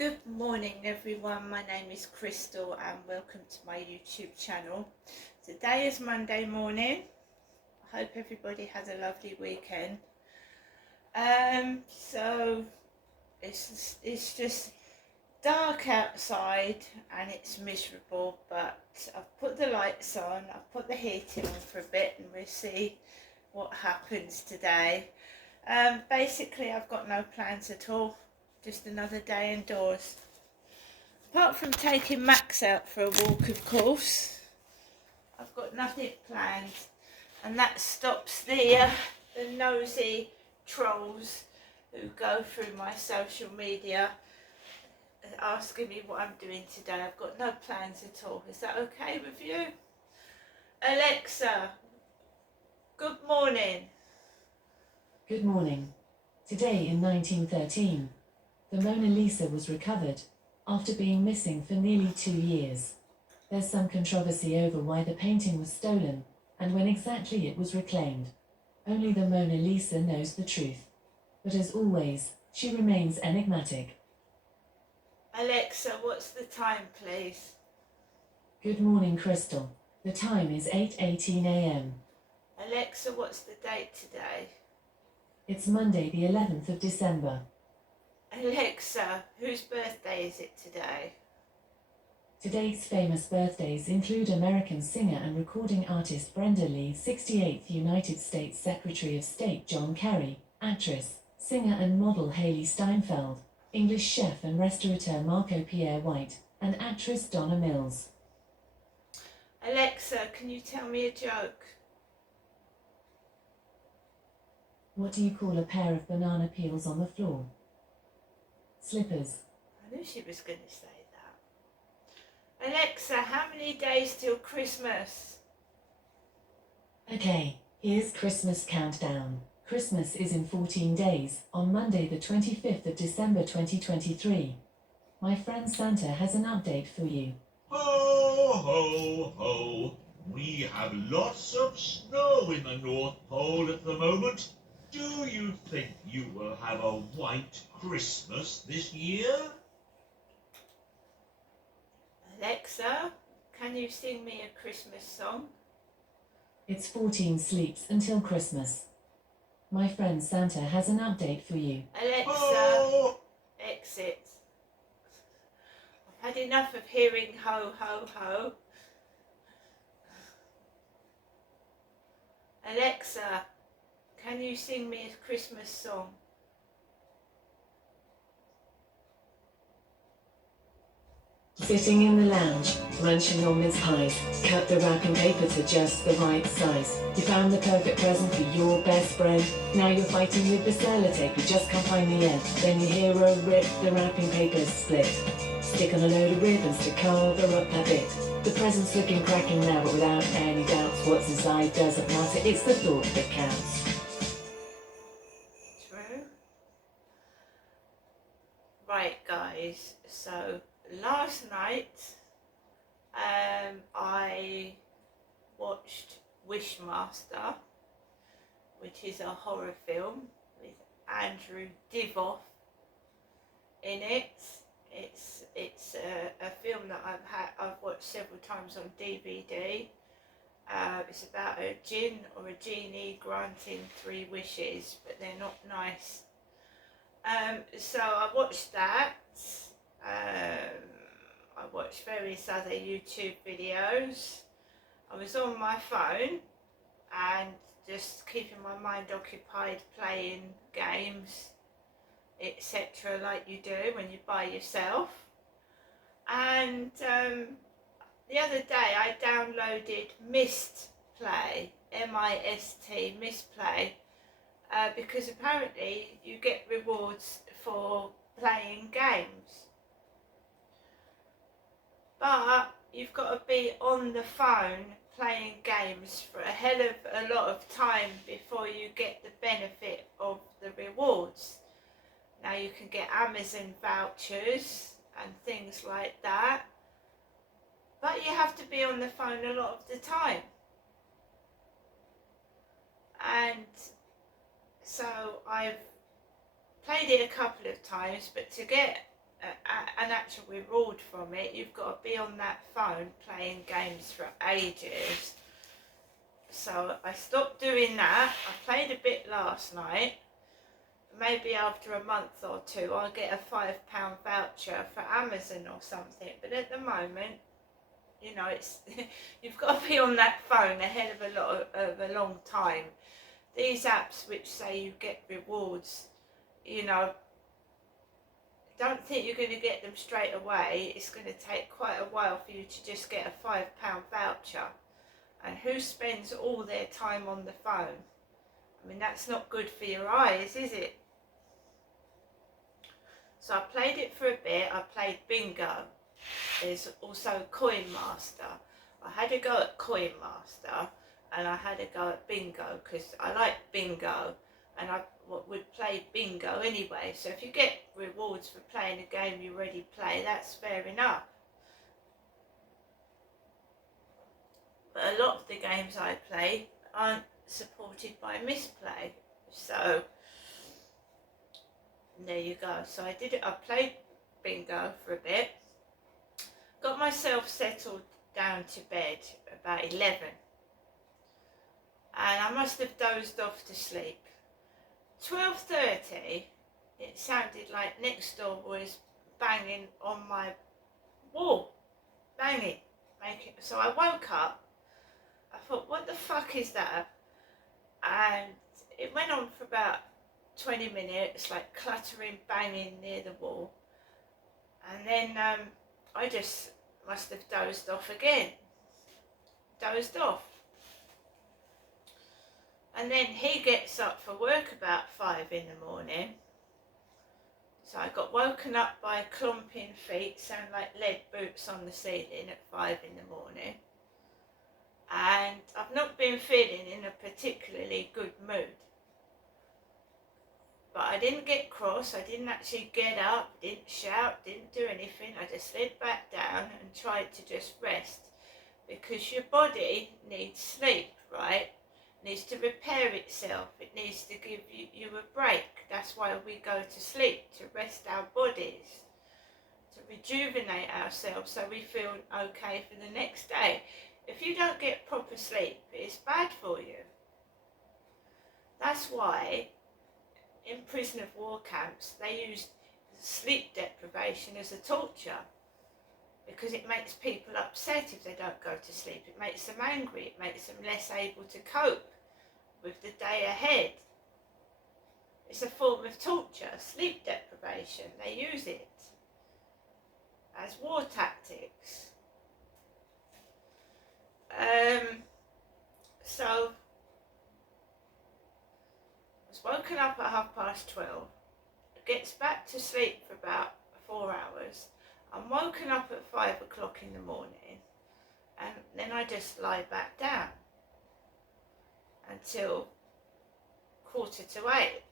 Good morning everyone, my name is Crystal and welcome to my YouTube channel. Today is Monday morning. I hope everybody has a lovely weekend. So it's just dark outside and it's miserable, but I've put the lights on, I've put the heating on for a bit and we'll see what happens today. Basically I've got no plans at all. Just another day indoors. Apart from taking Max out for a walk, of course, I've got nothing planned, and that stops the nosy trolls who go through my social media asking me what I'm doing today. I've got no plans at all. Is that okay with you? Alexa, good morning. Good morning. Today in 1913, the Mona Lisa was recovered, after being missing for nearly 2 years. There's some controversy over why the painting was stolen, and when exactly it was reclaimed. Only the Mona Lisa knows the truth. But as always, she remains enigmatic. Alexa, what's the time, please? Good morning, Crystal. The time is 8:18 a.m. Alexa, what's the date today? It's Monday the 11th of December. Alexa, whose birthday is it today? Today's famous birthdays include American singer and recording artist Brenda Lee, 68th United States Secretary of State John Kerry, actress, singer and model Hailee Steinfeld, English chef and restaurateur Marco Pierre White, and actress Donna Mills. Alexa, can you tell me a joke? What do you call a pair of banana peels on the floor? Slippers. I knew she was going to say that. Alexa, how many days till Christmas? Okay, here's Christmas countdown. Christmas is in 14 days, on Monday the 25th of December 2023. My friend Santa has an update for you. Ho, ho, ho. We have lots of snow in the North Pole at the moment. Do you think you will have a white Christmas this year? Alexa, can you sing me a Christmas song? It's 14 sleeps until Christmas. My friend Santa has an update for you. Alexa, Ho! exit. I've had enough of hearing ho, ho, ho. Alexa, can you sing me a Christmas song? Sitting in the lounge, munching on mince pies, cut the wrapping paper to just the right size. You found the perfect present for your best friend. Now you're fighting with the sellotape, you just can't find the end. Then you hear a rip, the wrapping paper's split. Stick on a load of ribbons to cover up that bit. The present's looking cracking now, but without any doubts, what's inside doesn't matter, it's the thought that counts. True. Right guys, so last night I watched Wishmaster, which is a horror film with Andrew Divoff in it. It's a film that I've watched several times on DVD. It's about a jinn or a genie granting 3 wishes, but they're not nice. So I watched that. I watched various other YouTube videos. I was on my phone and just keeping my mind occupied playing games, etc., like you do when you're by yourself. And the other day I downloaded Mistplay, M-I-S-T, Mistplay, because apparently you get rewards for playing games. But you've got to be on the phone playing games for a hell of a lot of time before you get the benefit of the rewards. Now you can get Amazon vouchers and things like that, but you have to be on the phone a lot of the time. And so I've played it a couple of times, but to get an actual reward from it. You've got to be on that phone playing games for ages. So I stopped doing that. I played a bit last night. Maybe after a month or two I'll get a £5 voucher for Amazon or something. But at the moment, you know, it's you've got to be on that phone a hell of a long time. These apps which say you get rewards, you know, don't think you're going to get them straight away. It's going to take quite a while for you to just get a £5 voucher. And who spends all their time on the phone? I mean, that's not good for your eyes, is it? So I played it for a bit. I played bingo. There's also Coin Master. I had a go at Coin Master and I had a go at bingo because I like bingo and I would play bingo anyway. So if you get rewards for playing a game you already play, that's fair enough. But a lot of the games I play aren't supported by misplay. So there you go. So I did it. I played bingo for a bit. Got myself settled down to bed about 11. And I must have dozed off to sleep. 12:30, it sounded like next door was banging on my wall. Banging. So I woke up. I thought, what the fuck is that? And it went on for about 20 minutes, like cluttering, banging near the wall. And then I just must have dozed off again. Dozed off. And then he gets up for work about 5 in the morning. So I got woken up by clumping feet, sound like lead boots on the ceiling at 5 in the morning. And I've not been feeling in a particularly good mood. But I didn't get cross, I didn't actually get up, didn't shout, didn't do anything. I just slid back down and tried to just rest. Because your body needs sleep, right? It needs to repair itself. It needs to give you a break. That's why we go to sleep, to rest our bodies, to rejuvenate ourselves so we feel okay for the next day. If you don't get proper sleep, it's bad for you. That's why in prisoner of war camps they use sleep deprivation as a torture, because it makes people upset if they don't go to sleep. It makes them angry. It makes them less able to cope with the day ahead. It's a form of torture, sleep deprivation. They use it as war tactics. So I was woken up at 12:30, gets back to sleep for about 4 hours. I'm woken up at 5 o'clock in the morning, and then I just lie back down until 7:45.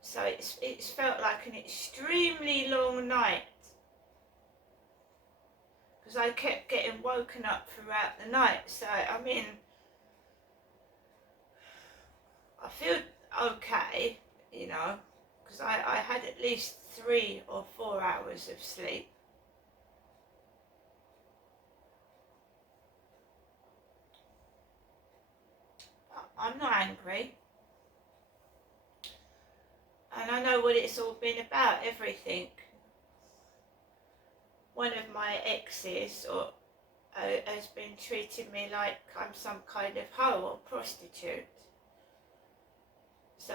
So it's felt like an extremely long night, because I kept getting woken up throughout the night. So I mean, I feel okay, you know, because I had at least 3 or 4 hours of sleep. I'm not angry. And I know what it's all been about, everything. One of my exes has been treating me like I'm some kind of hoe or prostitute. So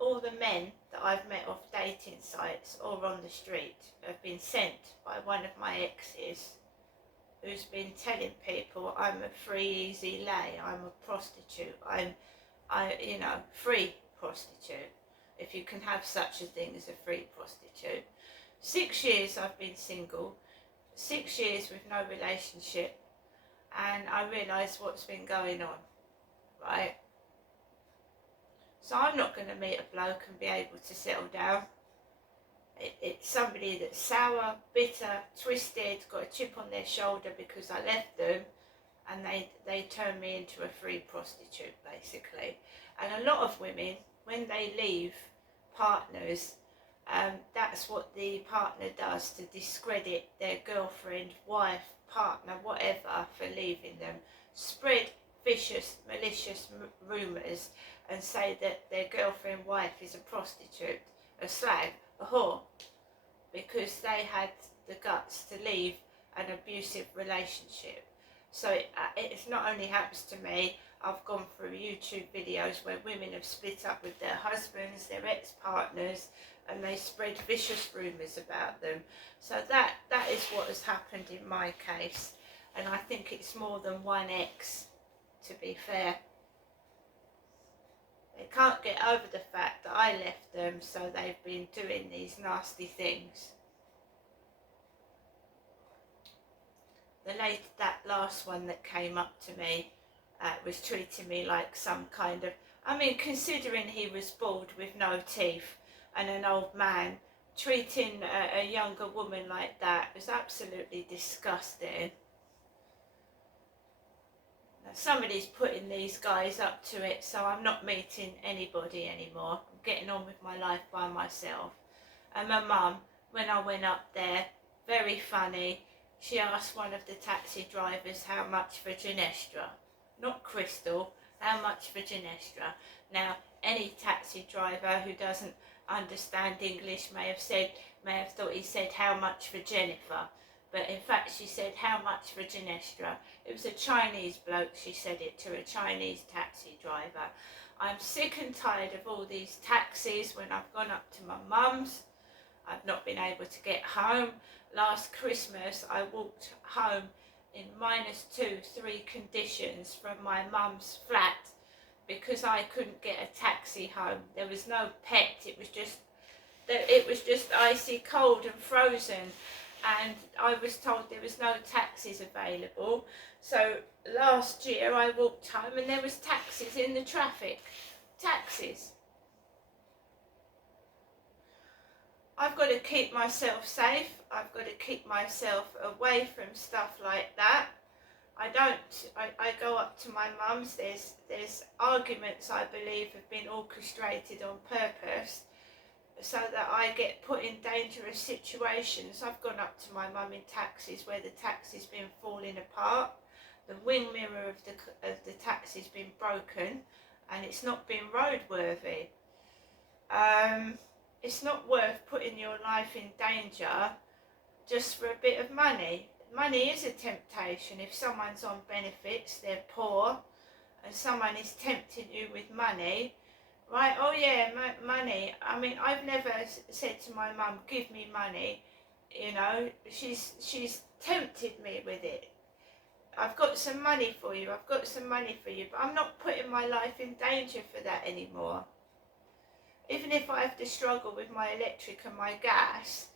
all the men that I've met off dating sites or on the street have been sent by one of my exes, who's been telling people I'm a free, easy lay, I'm a prostitute, you know, free prostitute, if you can have such a thing as a free prostitute. 6 years I've been single, 6 years with no relationship, and I realise what's been going on, right? So I'm not going to meet a bloke and be able to settle down. It's somebody that's sour, bitter, twisted, got a chip on their shoulder because I left them, and they turn me into a free prostitute, basically. And a lot of women, when they leave partners, That's what the partner does to discredit their girlfriend, wife, partner, whatever, for leaving them. Spread vicious, malicious rumours and say that their girlfriend, wife is a prostitute, a slag, a whore, because they had the guts to leave an abusive relationship. So it's not only happens to me, I've gone through YouTube videos where women have split up with their husbands, their ex-partners, and they spread vicious rumours about them. So that is what has happened in my case, and I think it's more than one ex, to be fair. They can't get over the fact that I left them, so they've been doing these nasty things. That last one that came up to me was treating me like some kind of, I mean, considering he was bald with no teeth and an old man, treating a younger woman like that was absolutely disgusting. Now, somebody's putting these guys up to it, so I'm not meeting anybody anymore. I'm getting on with my life by myself. And my mum, when I went up there, very funny, she asked one of the taxi drivers how much for Genestra. Not Crystal, how much for Genestra. Now, any taxi driver who doesn't understand English may have thought he said how much for Jennifer. But in fact she said how much for Genestra. It was a Chinese bloke, she said it to, a Chinese taxi driver. I'm sick and tired of all these taxis. When I've gone up to my mum's, I've not been able to get home. Last Christmas I walked home in -2, 3 conditions from my mum's flat because I couldn't get a taxi home. There was no pet, it was just icy cold and frozen, and I was told there was no taxis available. So last year I walked home and there was taxis in the traffic. Taxis. I've got to keep myself safe. I've got to keep myself away from stuff like that. I go up to my mum's, there's arguments I believe have been orchestrated on purpose so that I get put in dangerous situations. I've gone up to my mum in taxis where the taxi's been falling apart, the wing mirror of the taxi's been broken, and it's not been roadworthy. It's not worth putting your life in danger just for a bit of money. Money is a temptation. If someone's on benefits, they're poor, and someone is tempting you with money, right? Oh yeah, money. I mean, I've never said to my mum, give me money. You know, she's tempted me with it. I've got some money for you, I've got some money for you, but I'm not putting my life in danger for that anymore. Even if I have to struggle with my electric and my gas,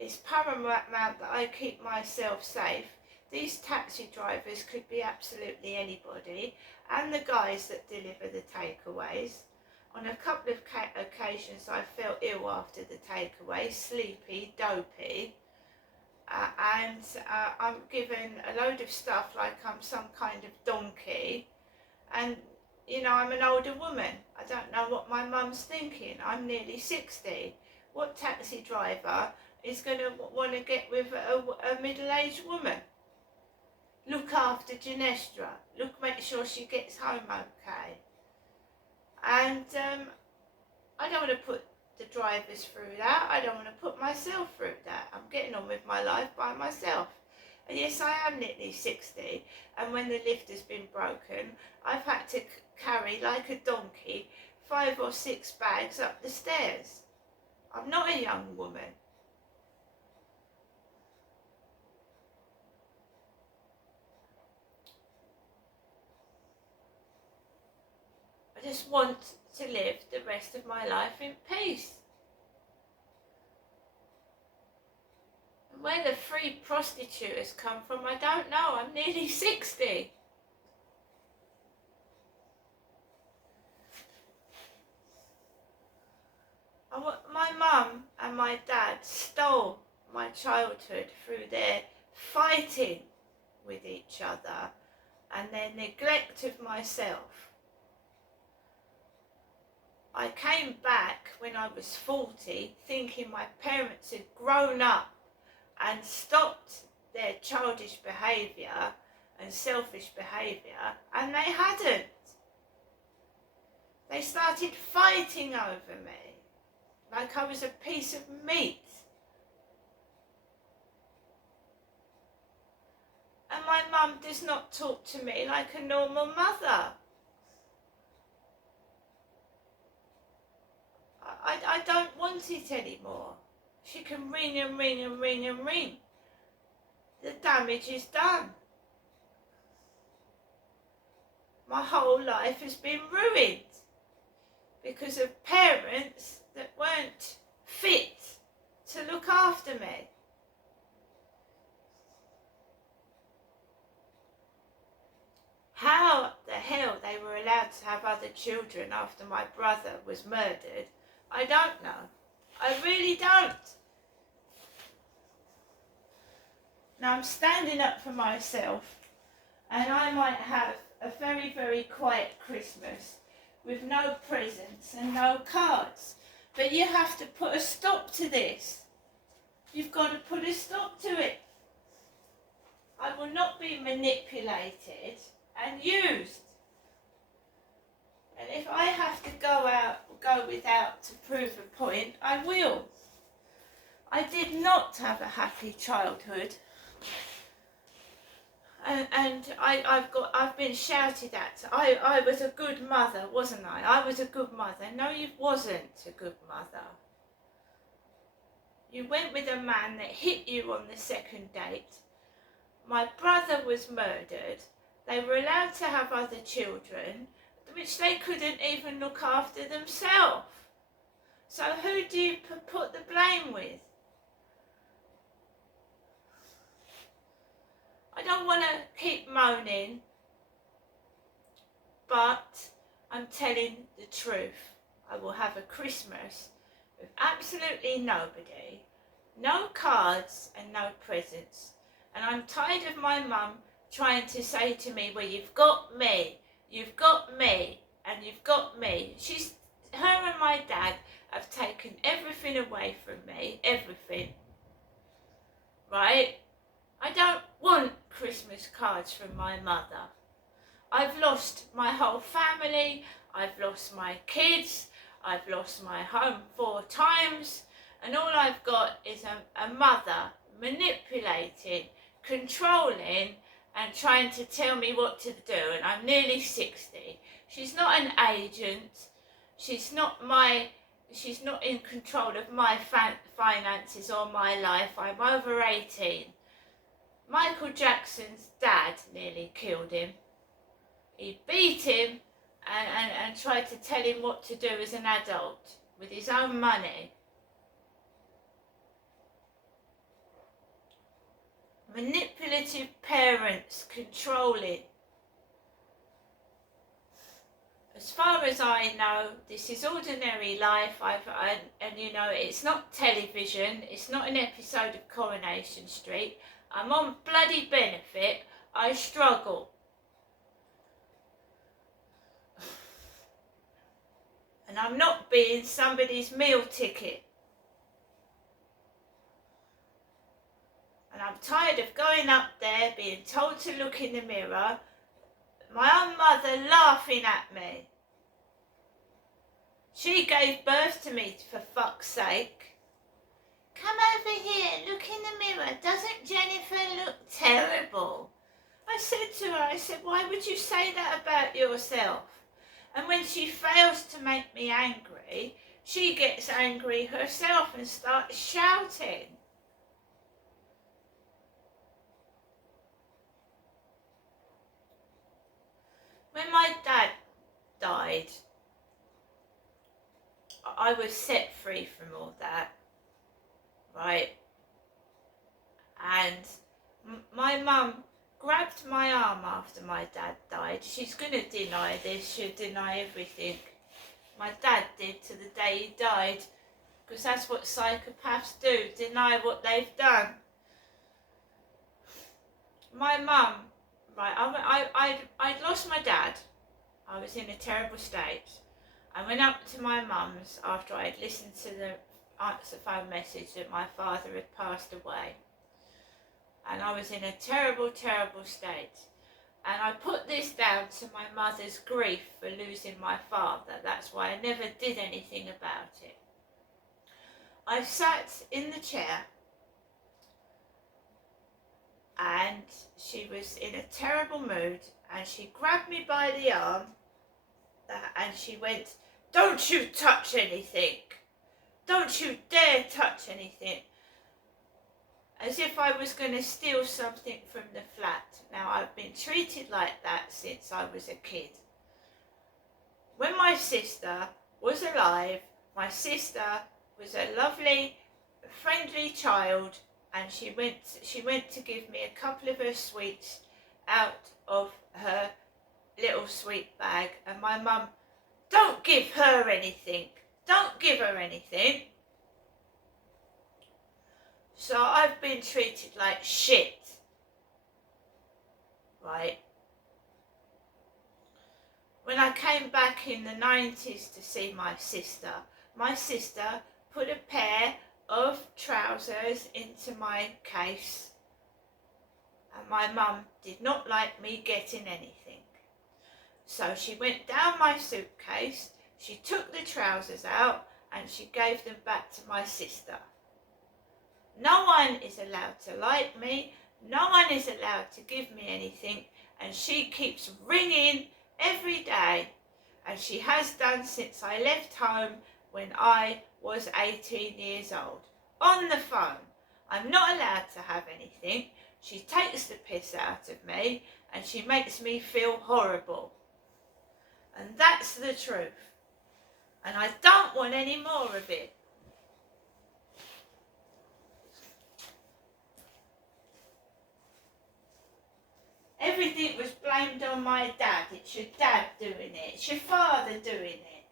it's paramount that I keep myself safe. These taxi drivers could be absolutely anybody, and the guys that deliver the takeaways. On a couple of occasions I felt ill after the takeaway, sleepy, dopey, and I'm given a load of stuff like I'm some kind of donkey, and you know, I'm an older woman. I don't know what my mum's thinking. I'm nearly 60. What taxi driver is going to want to get with a middle-aged woman? Look after Genestra. Make sure she gets home okay. And I don't want to put the drivers through that. I don't want to put myself through that. I'm getting on with my life by myself. And yes, I am nearly 60, and when the lift has been broken, I've had to carry, like a donkey, 5 or 6 bags up the stairs. I'm not a young woman. I just want to live the rest of my life in peace. Where the free prostitute has come from, I don't know. I'm nearly 60. My mum and my dad stole my childhood through their fighting with each other and their neglect of myself. I came back when I was 40 thinking my parents had grown up and stopped their childish behaviour and selfish behaviour, and they hadn't. They started fighting over me like I was a piece of meat. And my mum does not talk to me like a normal mother. I don't want it anymore. She can ring and ring and ring and ring. The damage is done. My whole life has been ruined because of parents that weren't fit to look after me. How the hell they were allowed to have other children after my brother was murdered, I don't know. I really don't. Now I'm standing up for myself, and I might have a very, very quiet Christmas with no presents and no cards. But you have to put a stop to this. You've got to put a stop to it. I will not be manipulated and used. And if I have to go without to prove a point, I will. I did not have a happy childhood. And I've been shouted at. I was a good mother, wasn't I? I was a good mother. No, you wasn't a good mother. You went with a man that hit you on the second date. My brother was murdered. They were allowed to have other children, which they couldn't even look after themselves. So who do you put the blame with? I don't want to keep moaning, but I'm telling the truth. I will have a Christmas with absolutely nobody, no cards and no presents. And I'm tired of my mum trying to say to me, well, you've got me, and you've got me. Her and my dad have taken everything away from me, everything. Right? I don't want Christmas cards from my mother. I've lost my whole family, I've lost my kids, I've lost my home 4 times, and all I've got is a mother manipulating, controlling, and trying to tell me what to do, and I'm nearly 60. She's not an agent, she's not in control of my finances or my life. I'm over 18. Michael Jackson's dad nearly killed him. He beat him and tried to tell him what to do as an adult with his own money. Manipulative parents, controlling. As far as I know, this is ordinary life. And you know, it's not television. It's not an episode of Coronation Street. I'm on bloody benefit. I struggle. And I'm not being somebody's meal ticket. And I'm tired of going up there, being told to look in the mirror, my own mother laughing at me. She gave birth to me, for fuck's sake. Come over here, look in the mirror. Doesn't Jennifer look terrible? I said to her, I said, why would you say that about yourself? And when she fails to make me angry, she gets angry herself and starts shouting. When my dad died, I was set free from all that, right? And my mum grabbed my arm after my dad died. She's going to deny this, she'll deny everything. My dad did to the day he died, because that's what psychopaths do, deny what they've done. My mum, right, I'd lost my dad. I was in a terrible state. I went up to my mum's after I had listened to the answer phone message that my father had passed away. And I was in a terrible, terrible state. And I put this down to my mother's grief for losing my father. That's why I never did anything about it. I sat in the chair and she was in a terrible mood and she grabbed me by the arm and she went, "Don't you touch anything. Don't you dare touch anything." As if I was going to steal something from the flat. Now, I've been treated like that since I was a kid. When my sister was alive, my sister was a lovely, friendly child, and she went to give me a couple of her sweets out of her little sweet bag, and my mum, "Don't give her anything. Don't give her anything." So I've been treated like shit, right? When I came back in the 90s to see my sister put a pair of trousers into my case, and my mum did not like me getting anything. So she went down my suitcase, she took the trousers out, and she gave them back to my sister. No one is allowed to like me, no one is allowed to give me anything, and she keeps ringing every day, and she has done since I left home when I was 18 years old. On the phone. I'm not allowed to have anything. She takes the piss out of me and she makes me feel horrible. And that's the truth. And I don't want any more of it. Everything was blamed on my dad. It's your dad doing it. It's your father doing it.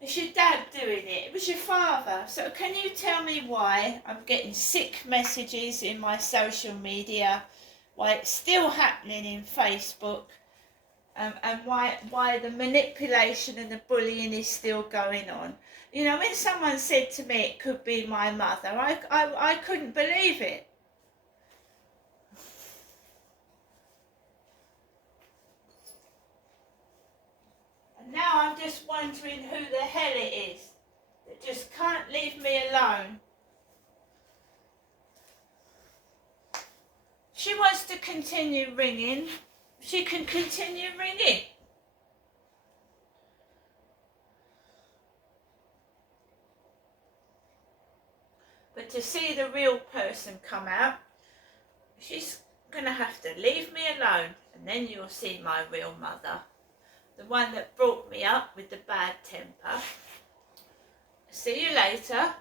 It's your dad doing it. It was your father. So can you tell me why I'm getting sick messages in my social media, why it's still happening in Facebook, and why the manipulation and the bullying is still going on? You know, when someone said to me it could be my mother, I couldn't believe it. Now I'm just wondering who the hell it is that just can't leave me alone. She wants to continue ringing. She can continue ringing. But to see the real person come out, she's going to have to leave me alone, and then you'll see my real mother. The one that brought me up with the bad temper. See you later.